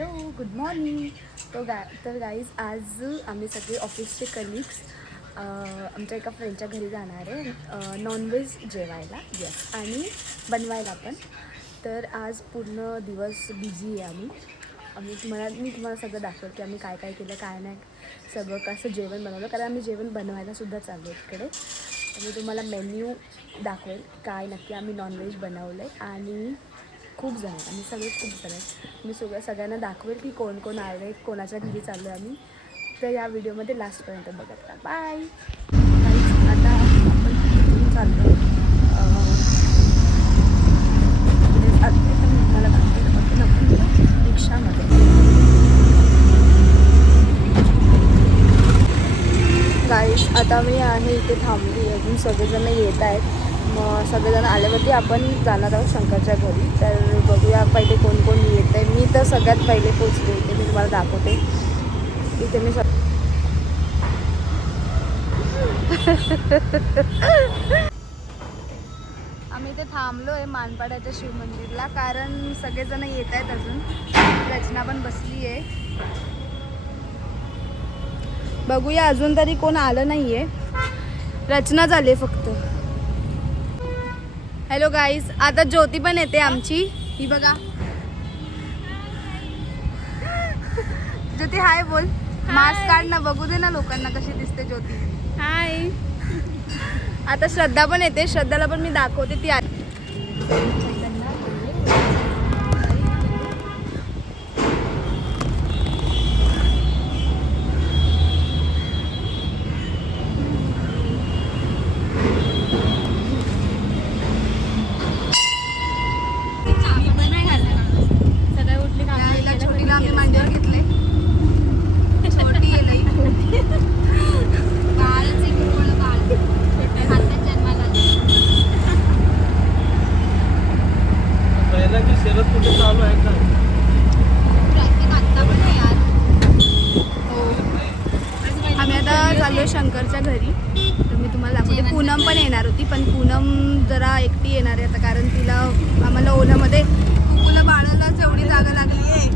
Hello good morning. तर guys आज आम्ही सगळे ऑफिसचे कलिग्स आमच्या एका फ्रेंडच्या घरी जाणार आहे नॉनव्हेज जेवायला. येस, आणि बनवायला पण. तर आज पूर्ण दिवस बिझी आहे मी तुम्हाला सगळं दाखवेल की आम्ही काय काय केलं, काय नाही, सगळं कसं जेवण बनवलं. कारण आम्ही जेवण बनवायलासुद्धा चाललो तिकडे. मी तुम्हाला मेन्यू दाखवेल काय नक्की आम्ही नॉनव्हेज बनवलं आहे. आणि खूप जण आहेत, आम्ही सगळे खूप जण आहेत. मी सगळ्यांना दाखवेल की कोण कोण आले आहेत, कोणाच्या घरी चाललो आहे आम्ही. तर या व्हिडिओमध्ये लास्टपर्यंत बघत राहा. बाय. आता आपण चाललो आहे मला दाखवेल आपण रिक्षामध्ये. गाईस आता मी आहे इथे थांबली, अजून सगळेजण येत आहेत. मग सगळेजण आल्यावरती आपण जाणार आहोत शंकरच्या घरी. तर बघूया पहिले कोण कोण येत आहे. मी तर सगळ्यात पहिले पोचले इथे, मी तुम्हाला दाखवते. इथे मी आम्ही इथे थांबलो आहे मानपाड्याच्या शिवमंदिरला, कारण सगळेजण येत आहेत. अजून रचना पण बसली आहे. बघूया अजून तरी कोण आलं नाही आहे, रचना झाली फक्त. हॅलो गाईज, आता ज्योती पण येते आमची. ही बघा ज्योती, हाय बोल. मास्क काढ ना, बघू दे ना लोकांना कशी दिसते ज्योती. हाय. आता श्रद्धा पण येते, श्रद्धाला पण मी दाखवते. ती छोटीला आम्ही मांडीवर घेतले. छोटी आहे लई. बाळच आहे, गुरुवाला बाळ आता जन्माला. पहिला की शरद कुठे चालू आहे का? ट्रॅफिक आत्ता पण नाही यार. हो, आम्ही आता चाललो शंकरच्या घरी. तर मी तुम्हाला दाखवते. पूनम पण येणार होती, पण पूनम जरा एकटी येणार आहे आता, कारण तिला आम्हाला ओलामध्ये तुला बाळालाच एवढी जागा लागली आहे,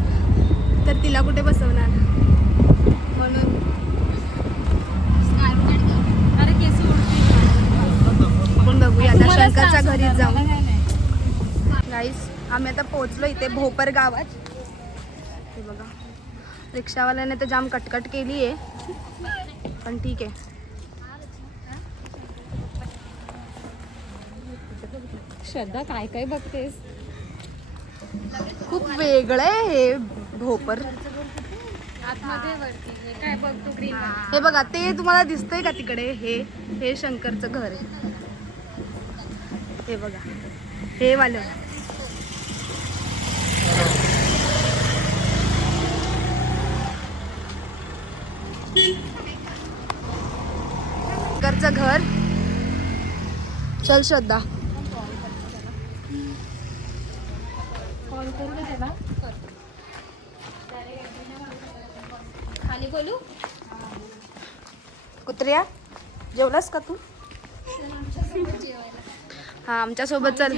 तर तिला कुठे बसवणार म्हणून. आपण बघूया आता शंकरच्या घरी जाऊन. गाईस आम्ही आता पोहोचलो इथे भोपर गावात. हे बघा, रिक्षावाल्याने तर जाम कटकट केली आहे, पण ठीक आहे. श्रद्धा काय काय बघतेस? खूप वेगळं आहे हे भोपर. आतमध्ये वरती काय बघ तू ग्रीन. हे बघा, ते तुम्हाला दिसतंय का तिकडे? हे शंकरचं घर आहे. हे बघा, हे वालं. शंकरचं घर. चल श्रद्धा. कॉल करू का त्याला? खाली बोलू. कुत्र्या, जेवलास का तू? हा, आमच्या सोबत चल.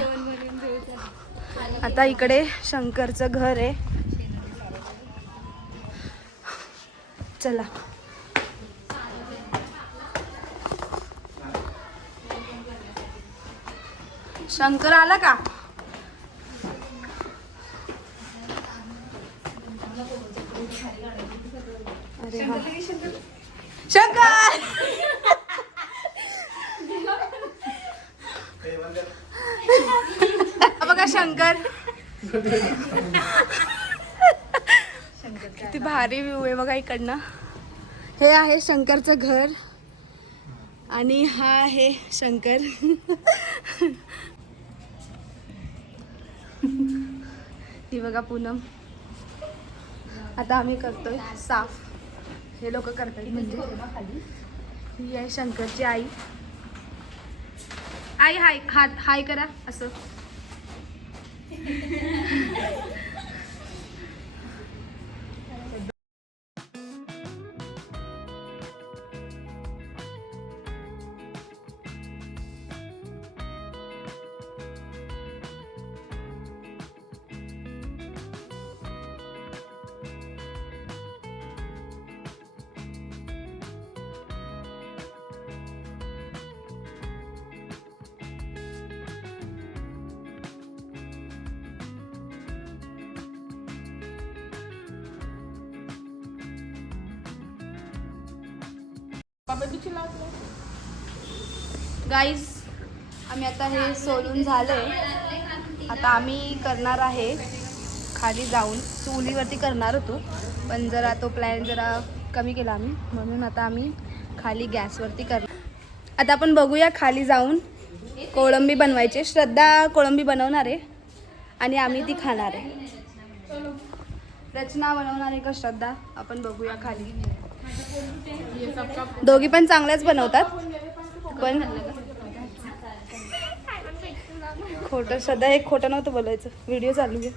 आता इकडे शंकरचं घर आहे. चला. शंकर आला का? अरे हा. शंकर बघा, शंकर किती भारी व्ह्यू आहे बघा इकडनं. हे आहे शंकरचं घर आणि हा आहे शंकर. ही बघा पूनम. आता आम्ही करतोय साफ. हे लोक करतात म्हणजे. ही आहे शंकरची आई. आई हाय, हाय करा असं. गाईज आम्ही आता हे सोडून झालंय. आता आम्ही करणार आहे खाली जाऊन चुलीवरती करणार होतो, पण जरा तो प्लॅन जरा कमी केला आम्ही, म्हणून आता आम्ही खाली गॅसवरती करणार. आता आपण बघूया खाली जाऊन कोळंबी बनवायचे. श्रद्धा कोळंबी बनवणार आहे आणि आम्ही ती खाणार आहे. रचना बनवणार आहे का श्रद्धा, आपण बघूया खाली. दोघी पण चांगल्याच बनवतात, पण खोटं श्रद्धा हे खोटं नव्हतं बोलायचं, व्हिडिओ चालू आहे.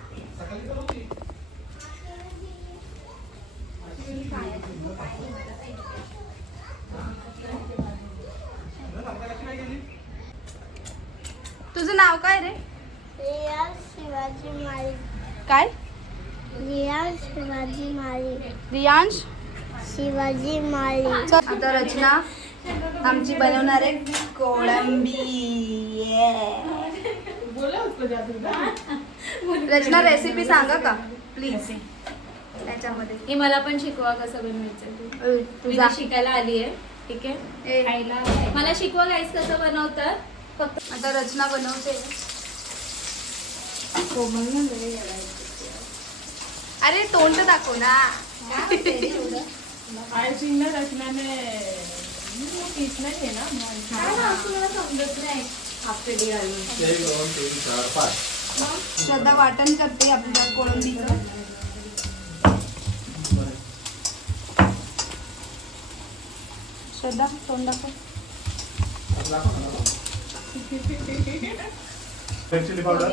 तुझं नाव काय रे? रियाज शिवाजी माळी. काय? रियाज शिवाजी माळी. रियांश. शिवाजी माळी. आता रचना आमची बनवणार आहे कोळंबी. रचना रेसिपी सांगा का प्लीज त्याच्यामध्ये. हे मला पण शिकवा कसं बनवायचं. मी तुझा तर शिकायला आली आहे. ठीक आहे, मला शिकवा गाईस कसं बनवतात. फक्त आता रचना बनवते. अरे तोंड तर दाखव ना. श्रद्धा वाटण करते आपल्या कोळंबीचं. श्रद्धा तोंड दाखव. रेड चिली पावडर,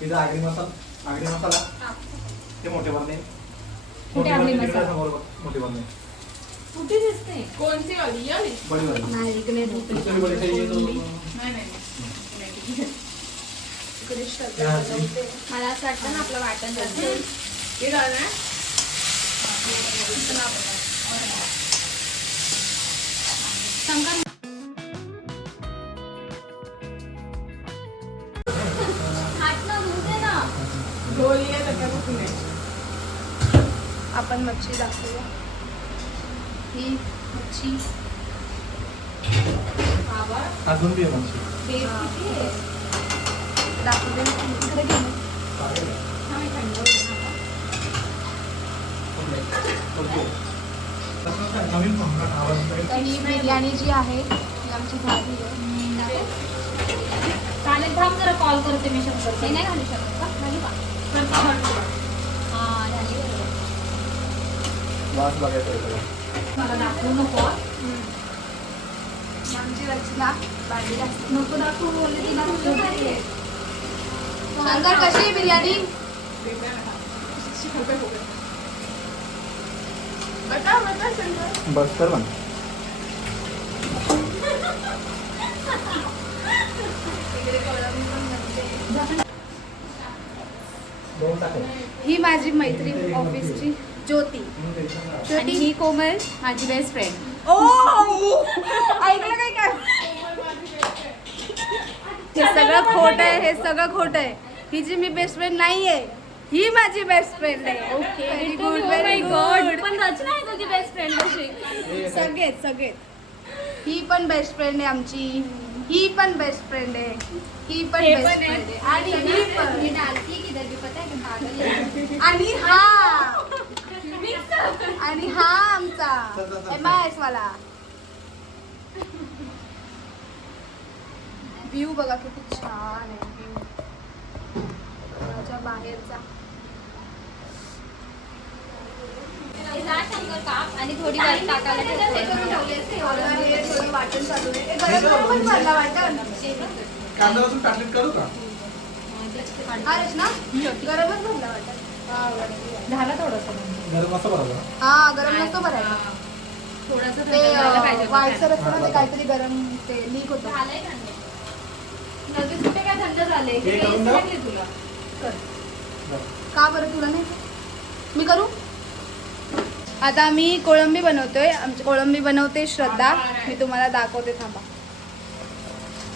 तिचा आगरी मसाला, ते मोठे बनले. कुठे आगरी मसाला? मोठे बनले. कुठे दिसते? बड़ी वाली. नाही, इकडे दूसरी बड़ी चाहिए तो इकडे श्रद्धा बनवते. मला असं वाटतं ना आपलं वाटण जातं. शंकर आपण मच्छी दाखवूया. ही मच्छी अजून बी आहे मच्छी. दाखवते इकडे घे ना. नवीन आवाज तर ही बिर्याणी जी आहे ती आमची झाली आहे. चालेल, थांब जरा कॉल करते मी. शंकर ते नाही घालू शकत का? झाली का? हां, झाली बरोबर. वास बघायचा. मला दाखवू नको. आमची रचना भांडी घासते. नको दाखवू बोलले ती दाखवू. शंकर कशी आहे बिर्याणी? बस कर बन. ही माझी मैत्रीण ऑफिसची ज्योती. आणि ही कोमल माझी बेस्ट फ्रेंड. ओ ऐकलं काय काय? हे सगळं खोट आहे, हे सगळं खोट आहे. ही जी मी बेस्ट फ्रेंड नाही आहे, ही माझी बेस्ट फ्रेंड आहे. Okay, very good, very good. पण रचना आहे तुझी बेस्ट फ्रेंड कशी? सगळेच ही पण बेस्ट फ्रेंड आहे आमची. ही पण बेस्ट फ्रेंड आहे. ही पण हे बेस्ट पण आहे. फ्रेंड आहे. आणि ही पण. ये डालती किधर भी पता है कि पागल है. आणि हा आमचा MIS वाला. व्ह्यू बघा किती छान आहे. व्ह्यू घराच्या बाहेरचा. जा शंकर काप आणि थोडी वर टाकायला ठेवते. थोडं वाटण चालू आहे. हे गरम पण भरला वाटण. कांदा लसूण टाकलीत करू का? हा रचना गरमच भरला वाटण. झाला थोडंसं. गरम मसाला भरायचा. हा गरम नसतो भरायचा. थोडंसं ते थंड व्हायला पाहिजे. व्हायचं असतं ना, ते काहीतरी गरम ते लीक होतं. झालंय थंड. लगेच कुठे काय थंड झाले? हे करून द्या. तुला कर. का बरं तुला नाही? मी करू. आता मी कोळंबी बनवतोय. आमची कोळंबी बनवते श्रद्धा. मी तुम्हाला दाखवते, थांबा.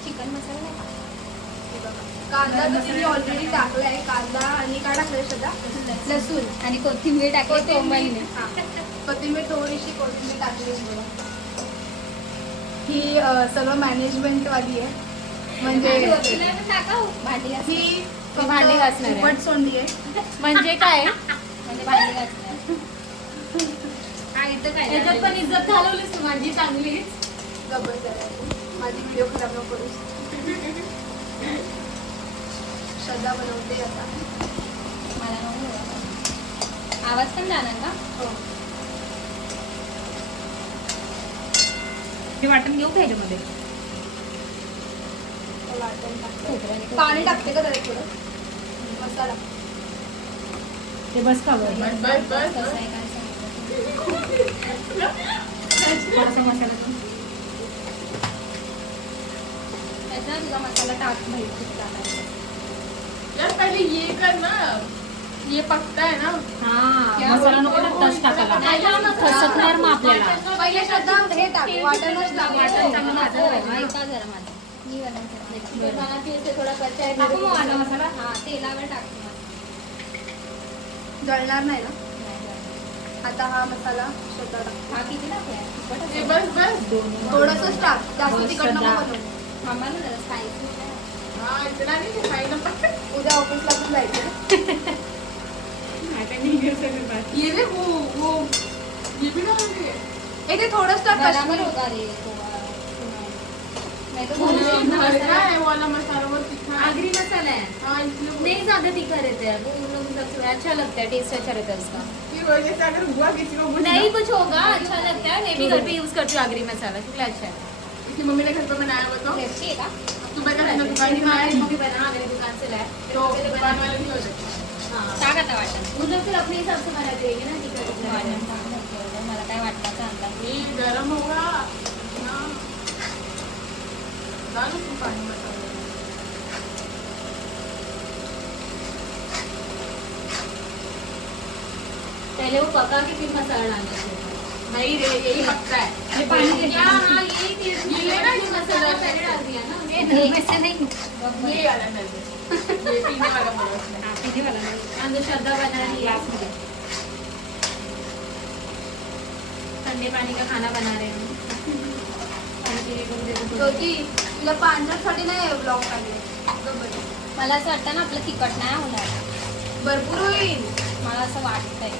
चिकन मसाला नाही का? कांदा तर तुम्ही ऑलरेडी टाकलाय. कांदा आणि काय टाकलंय श्रद्धा? लसूण आणि कोथिंबीर टाकली कोमलने. हा. कोथिंबीर थोडीशी कोथिंबीर टाकली. ही सगळं मॅनेजमेंटवाली आहे. म्हणजे भांडी घास. ही भांडी घासणार आहे. उपट सोंडी आहे. म्हणजे काय म्हणजे भांडी घासणार. हा इथं काय याच्यात पण इज्जत घालवलीस तू माझी चांगलीच. माझी व्हिडिओ खराब नको करूस. श्रद्धा बनवते आता. मला नको बोलायला. आवाज पण जाणार का? हो. हे वाटण घेऊ का ह्याच्यामध्ये? पाणी टाकते का त्याला थोडं मसाला. ते बस का बरं? बस. कसं आहे काय सांगितलं? थोडासा मसाला टाक. त्याच्यात तुझा मसाला टाक भाई खूप टाकायचा. यार पहले ये कर ना, ये पकता है ना. हा मसाला नको टाकताच टाकायला. खसकणार मग आपल्याला. पहिले श्रद्धा हे टाक वाटणच टाक. वाटण चांगलं भाजलं पाहिजे. ऐका जरा माझं. मी बनवते. टाकू मग वाला मसाला? हा तेलावर टाकते. जळणार नाही ना. आता हा मसाला श्रद्धा टाक. हा किती टाकूया? तिखट ये असेल. बस. थोडंसंच टाक. जास्त बस तिखट नको श्रद्धा. बनवू. थांबा ना जरा spicy आहे. हाँ इतना नहीं खाई ना. उद्या ऑफिसला पण जायचं. ये भी वो ये भी डालेंगे. ते थोडंच टाक. बराबर काश्मीरी. होगा रे पोहा. मैं तो वो बोलते घर का है वाला मसाला वो तीखा है. आगरी मसाला है. हाँ इसलिए नहीं ज्यादा तीखा रहता है वो उन लोगों को सबसे अच्छा लगता है. टेस्ट अच्छा रहता है उसका. फिर वजह से अगर हुआ किसी को कुछ नहीं कुछ होगा अच्छा लगता है. मैं भी घर पे यूज करती हूँ आगरी मसाला क्योंकि अच्छा है. इसकी मम्मी ने घर पे बनाया हुआ तो टेस्टी है का? सुबह का खाना दुकान में आया मम्मी बना मेरी दुकान से लाया. तो दुकान वाले नहीं हो सकते. काय करता वाटण? उन लोग फिर अपने हिसाब से बनाते रहेंगे ना तिखट वाटण. मला काय वाटण्याचा अंदाज ये गरम होगा ना. डालो उसमें पानी मसाला. पहले वो पका के फिर मसाला डालना चाहिए. नहीं रे यही पकता है. ये पानी के क्या हाँ ये लेना ये मसाला पहले डाल दिया ना. नहीं वैसे नहीं. ये वाला डाल दे. ये पीने वाला बोलो उसमें. हाँ, पीने वाला नहीं. अंदर श्रद्धा बना रही है ग्लास में. ठंडे पानी का खाना बना रहे हैं. पानी पीने को भी देखो. ज्योती तुला पांढरसाठी नाही ब्लॉग टाकले. मला असं वाटतं ना आपलं तिखट नाही होणार. भरपूर होईल. मला असं वाटतंय.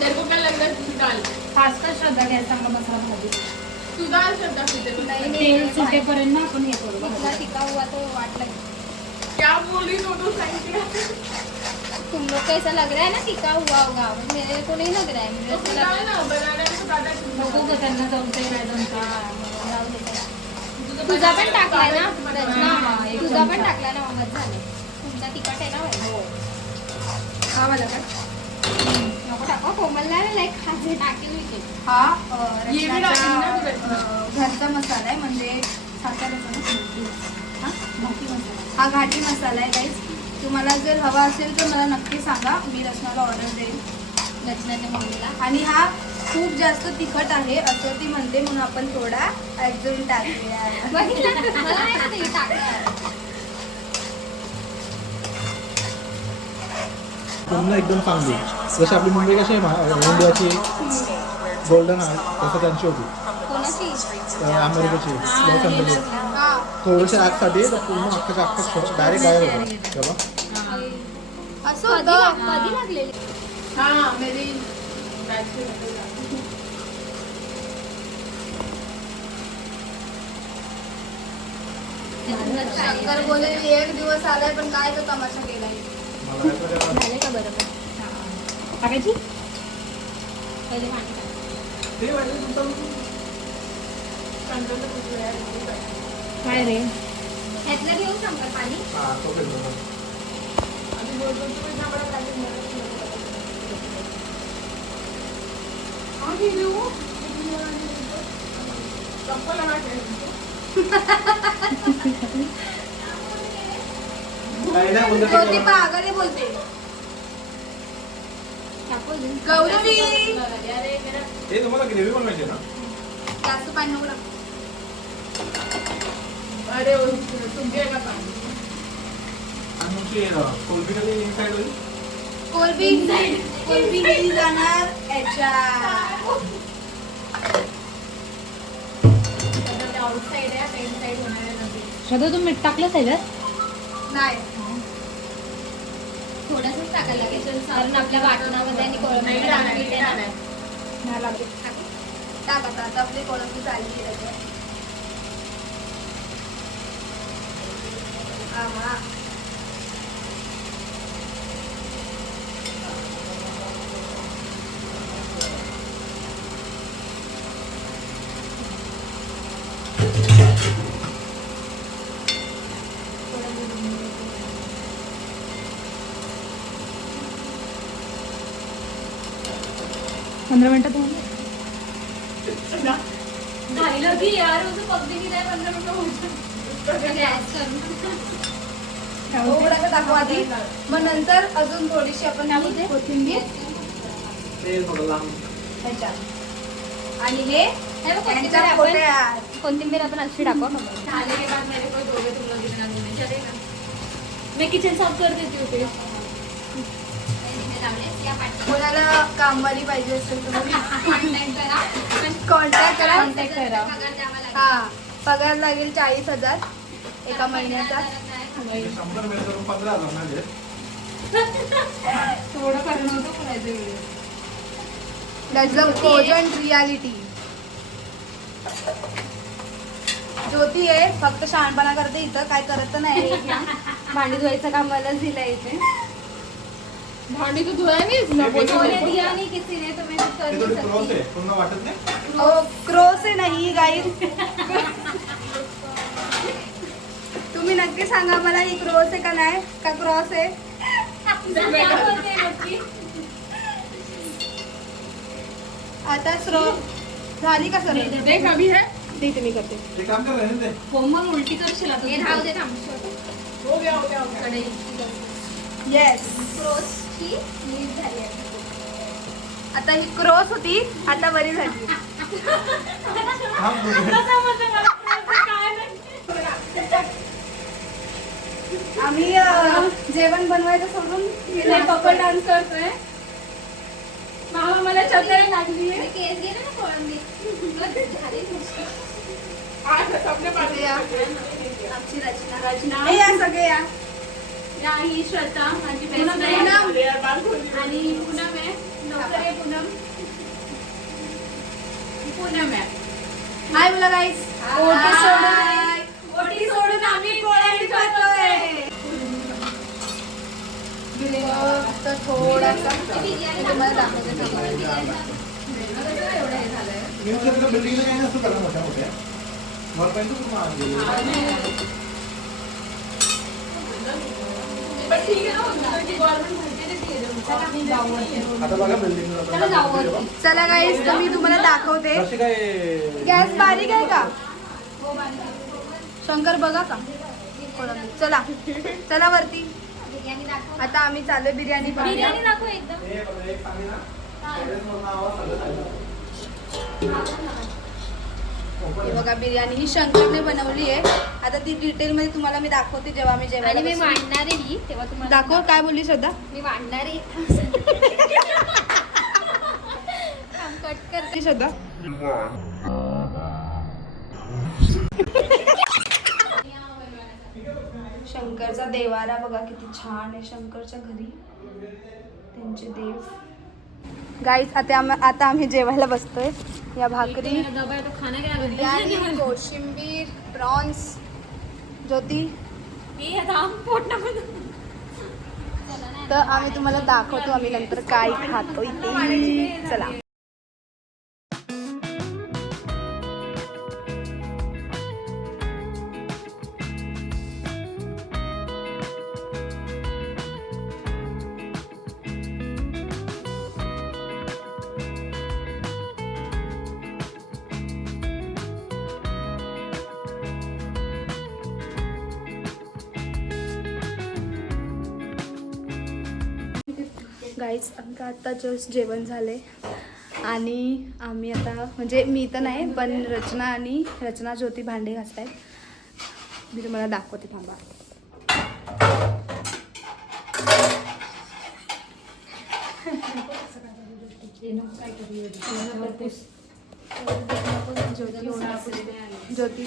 तेरे को क्या लग रहा है तू डाल. खास कर श्रद्धा घ्यायचा चांगला मसाला भाजी. तू डाल सकता फिर तेरे को. नहीं, तेल सुटेपर्यंत ना आपण हे करू. इथला टिका हुआ तो वाटलं. क्या बोल रही हो तो साइड पे. तुम लोग को ऐसा लग रहा है ना टिका हुआ होगा. मेरे को नहीं लग रहा है. मुझे तो ऐसा फिर लग डाल ना बनाने में तो डाटा नको का त्यांना जमते नाही जमते. तुझा पण टाकलाय ना रचना. तुझा पण टाकलाय ना मग झाले. तुमचा तिखट आहे ना भाई. हा मला काय नको टाका कोमलला लाईक खाजे टाकेल विषय. हा ये भी डालेंगे ना तू रचना. घरचा मसाला आहे म्हणजे साताऱ्याचा ना. हा घाटी मसाला आहे गाईस. तुम्हाला जर हवा असेल तर मला नक्की सांगा. मी रचनाला ऑर्डर देईन. रचनाच्या मम्मीला. आणि हा खूप जास्त तिखट आहे असं ती म्हणते म्हणून आपण थोडा अजून टाकूया. बघितलं मला नाही ना ते टाकलं. पूर्ण एकदम चांगली. जशी आपली मुंबई कशी आहे इंडियाची गोल्डन आहे तसं त्यांची होती. कोणाची? अमेरिकेची लॉस एंजलिस. हा थोडेसे आगसाठी तर पूर्ण अख्खा अख्खा डायरेक्ट गायब होतं. तेव्हा असं कधी होतं. कधी लागलेली? हाँ मेरी शंकर बोले एक दिवस आलाय पण काय तो तमाशा केलाय. झाले का बरोबर? टाकायची पहिले पाणी टाक. काय रे ह्यातलं घेऊ शंकर पाणी. ज्योती पागल बोलते. टाकू अजून. गौरवी हे तुम्हाला ग्रेव्ही बनवायची ना. जास्त पाणी नको टाकू. अरे तुमचे का पाणी. आणि तुमची कोलबी कधी इनसाइड होईल. कोलबी ही जाणार याच्या आउटसाईड आहे आता इनसाईड होणार आहे नदी. श्रद्धा तू मीठ टाकलं त्याच्यात? नाही थोडंसंच टाकायला लागेल कारण आपल्या वाटणामध्ये आणि कोळंबीमध्ये मीठ आहे ना. टाक आता आपली कोळंबी चालली आहे. आहा. पंधरा मिनिटात झालं की यार असं पगडी की नाही 15 मिनिटं होऊ थोडंसं दाखवा आधी मग नंतर अजून थोडीशी आपण ही कोथिंबीर ते थोडं लांब. ह्याच्यात. आणि हे ह्यांच्या पोट्यात. कोथिंबीर आपण अशी टाकू मी किचन साफ कर देते होते. कोणाला कामवाली पाहिजे असेल तर कॉन्टॅक्ट करा. हा पगार लागेल 40,000 एका महिन्याचा. 100 मिनिट करून 15,000 म्हणजे थोडं करणं होतं करायचं. That's a कोजंट reality. ज्योती आहे फक्त शहाणपणा करते इथं काय करत नाही. भांडी धुवायचं काम मला दिलं इथे. भांडी तो धोया नहीं दिया नहीं किसी ने तो मैं कुछ कर ते नहीं थोडी क्रॉस सकती. आहे पूर्ण वाटत नाही. क्रोस आहे नाही गाईड. तुम्ही नक्की सांगा मला ही क्रोस आहे का नाही का क्रॉस आहे. क्या बोलते हैं नक्की? आता स्रो झाली का सर. देख अभी है देख नहीं करते ते काम कर रहने दे. मग उलटी करशील आता. हे राहू दे थांब. हो गया हो गया कढई येस. क्रोसची नीट झाली आहे. आता ही क्रॉस होती आता बरी झाली. हा, बरोबर. आम्ही जेवण बनवायचं सोडून पकड डान्स करतोय. मामा मला चटई लागली. केस गेले ना कोळंबी झाली नुसती. सबने पानी आमची रचना हे या सगळे या ही श्रद्धा माझी पूनम बेस्ट आणि पूनम आहे नोकर आहे पूनम. पूनम है हाय बोला गाईस. ओटी सोडून आम्ही कोळंबी खातोय. फक्त थोडासा तुम्हाला दाखवते थांबा. न्यूज क्षेत्र बिल्डिंगला काही नसतं करा मोठ्या मोठ्या वरपर्यंत पूर्ण आत गेली. आता बघा बिल्डिंगला चला गाईस तर मी तुम्हाला दाखवते. कशी काय गॅस बारीक आहे का शंकर बघा का कोळंबी. चला चला वरती. बिर्याणी दाखव. आता आम्ही चालू बिर्याणी बनवूया. बिर्याणी दाखव एकदम. हे बघा, एक सांगे ना टेरेसवरनं आवाज सगळं चाललं. हे बघा बिर्याणी ही शंकरने बनवली आहे. आता ती डिटेल मध्ये तुम्हाला मी दाखवते जेव्हा मी आणि जेवायला मी बसेन. वाढणार आहे ही तेव्हा तुम्हाला दाखव काय बोलली श्रद्धा. मी वाढणार आहे. कट कर. श्रद्धा शंकरचा देवारा बघा किती छान आहे. शंकरच्या घरी त्यांचे देव. गाईस आता आम्ही जेवायला बसतोय. या भाकरी दबा तो खाना क्या बिर्याणी कोशिंबीर प्रॉन्स. ज्योती ये थांब पोट नको. तर आम्ही तुम्हाला दाखवतो आम्ही नंतर काय खातो इथे. चला गाईज आमचं आत्ता जस्ट जेवण झाले आणि आम्ही आता म्हणजे मी तर नाही पण रचना ज्योती भांडे घासत आहेत. मी तुम्हाला दाखवते थांबा. ज्योती ज्योती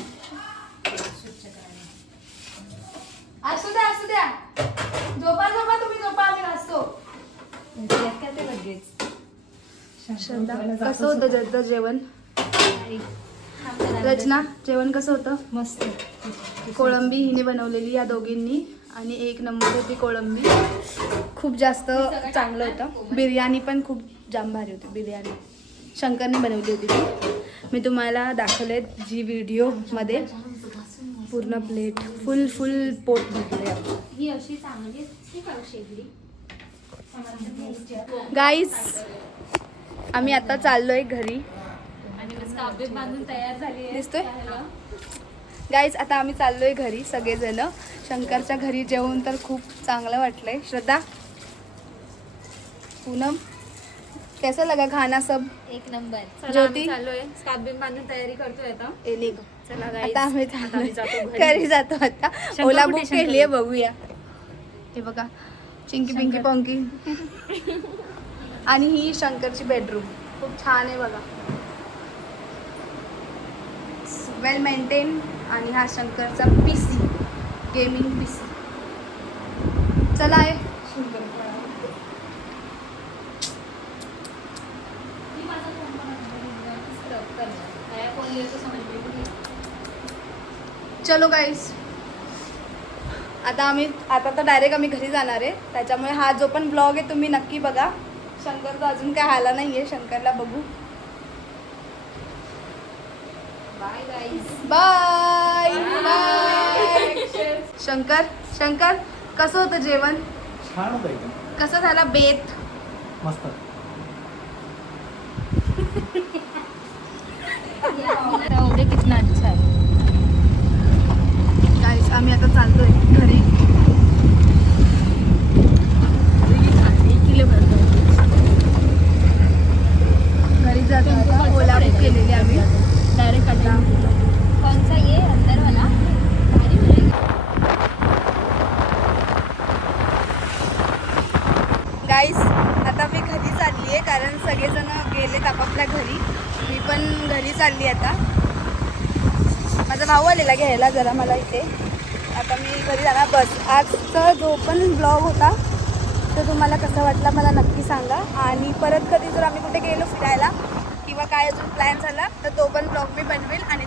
असू द्या असू द्या. झोपा झोपा तुम्ही झोपा, आम्ही वाचतो. श्रद्धा कसं होतं जद्द जेवण? रचना जेवण कसं होतं? मस्त. कोळंबी हिने बनवलेली या दोघींनी आणि एक नंबर होती कोळंबी. खूप जास्त चांगलं होतं. बिर्याणी पण खूप जाम भारी होती. बिर्याणी शंकरने बनवली होती ती. मी तुम्हाला दाखवले जी व्हिडिओमध्ये. पूर्ण प्लेट फुल पोट भरले. ही अशी चांगली ती का शेगडी? गाईस आम्ही आता चाललोय घरी. आणि मस्त काबे बांधून तयार झाली आहे. दिसतोय? गाईज आता आम्ही चाललोय घरी सगळेजण. शंकरच्या घरी जेवून तर खूप चांगलं वाटलंय. श्रद्धा पूनम कैसा लगा खाना सब? एक नंबर. ज्योती चाललोय काबे बांधून तयारी करतोय आता. चला आता आम्ही आम्ही जातो घरी. घरी जातो. आता शंकर ओला कुठे? बुक केली आहे, बघूया. हे बघा चिंकी पिंकी पॉंकी. आणि ही शंकरची बेडरूम खूप छान आहे बघा, वेल मेंटेन. आणि हा शंकरचा PC गेमिंग PC. चला आहे चलो गाईस. आता तर डायरेक्ट आम्ही घरी जाणार आहे. त्याच्यामुळे हा जो पण ब्लॉग आहे तुम्ही नक्की बघा. शंकरचा अजून काय आला नाही आहे, शंकरला बघू. Bye bye. शंकर कसं होतं जेवण? छान होतं एकदम कसं झाला बेत? मस्त. एवढे कितना अच्छा आहे. गाईस आम्ही आता चाललोय घरी. घरी जातो आता. ओला बुक केलेली आम्ही डायरेक्ट आता कोणचा ये अंदर वाला भारी मिळेल. गाईस आता मी घरी चालली आहे कारण सगळेजण गेलेत आपापल्या घरी. मी पण घरी चालली आता. माझा भाऊ आलेला घ्यायला जरा मला इथे. आता मी घरी जाणार. बस आजचा जो पण ब्लॉग होता तो तुम्हाला कसा वाटला मला नक्की सांगा. आणि परत कधी जर आम्ही कुठे गेलो फिरायला किंवा काय अजून प्लॅन झाला तर तो पण ब्लॉग मी बनवेल आणि